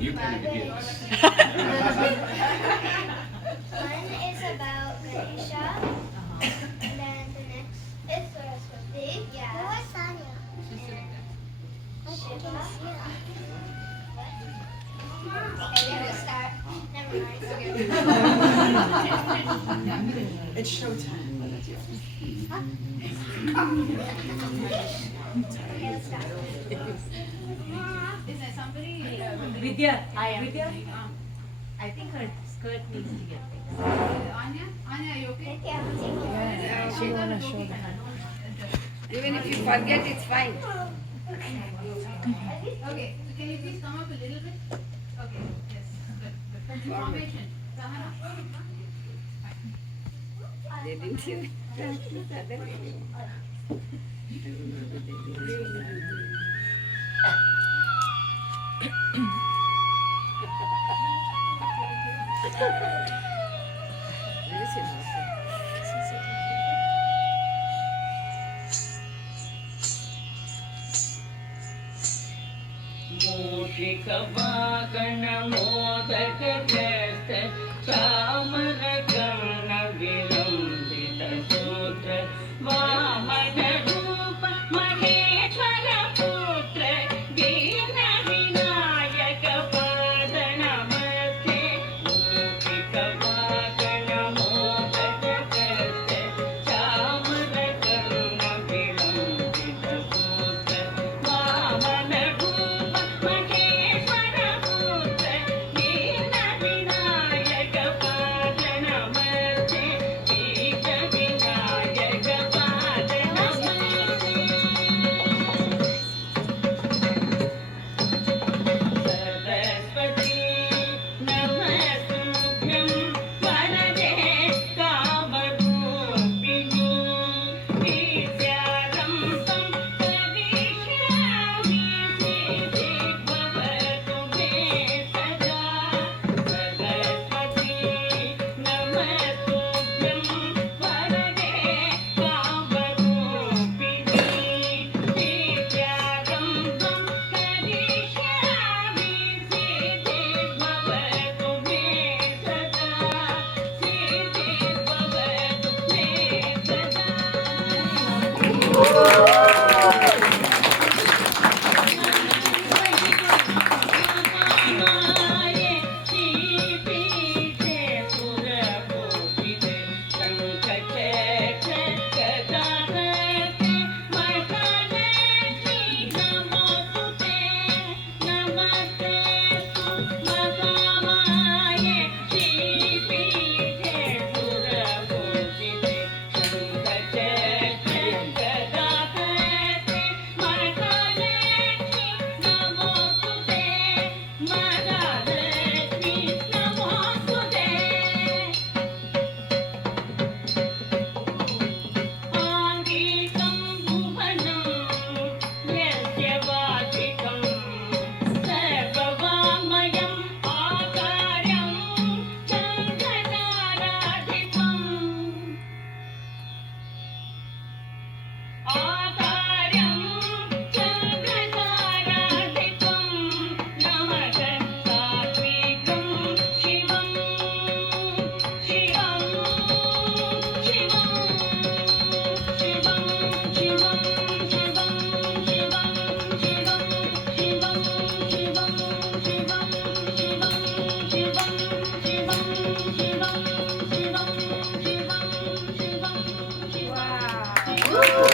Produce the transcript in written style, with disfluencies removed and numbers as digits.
You kind of did. One is about Ganesha, and then the next is Saraswati. Yeah. Who is Sanya? Shiva. Okay, then we'll start. Never mind. It's showtime. Okay, let's start. Is there somebody? Vidya, I am. Vidya, I think her skirt needs to get fixed. Anya? Anya, are you okay? Okay, I'm taking it. Yeah, she wanna show them. Even if you forget, it's fine. Okay, so can you please come up a little bit? Okay, yes, good. Information. Sahana? They didn't see it. मूषिकवाकण modak व्यस्त चामर कर्ण विलंबित सूत्र वामन रूप महेश्वर पुत्र दीन विनायक पाद नमस्ते मूषिकवाकण मोदक व्यस्त चामर कर्ण विलंबित सूत्र वामन रूप महेश्वर पुत्र दीन विनायक पाद नमस्ते दीन विनायक पाद नमस्ते सरस्वती नमस्तुभ्यं वरदे कामरूपिणी विद्यारम्भं करिष्यामि सिद्धिर्भवतु मे सदा सरस्वती नमस्तुभ्यं वरदे कामरूपिणी विद्यारम्भं करिष्यामि सिद्धिर्भवतु मे सदा सिद्धिर्भवतु मे सदा माये श्रीपीठे सुरपूजिते शङ्खचक्र गदाहस्ते महालक्ष्मी नमोस्तुते नमस्तेऽस्तु महामाये श्रीपीठे सुरपूजिते शङ्खचक्र गदाहस्ते महालक्ष्मी नमोस्तुते महालक्ष्मी नमोस्तुते आङ्गिकं भुवनं यस्य वाचिकं सर्ववाङ्मयम् आकार्यं चन्द्रताराधिपम् आकार्यं चन्द्रताराधिपं नमः सात्विकं शिवं शिवं शिवं शिवं शिवं शिवं शिवं शिवं शिवं शिवं शिवं शिवं शिवं शिवं शिवं शिवं शिवं शिवं शिवं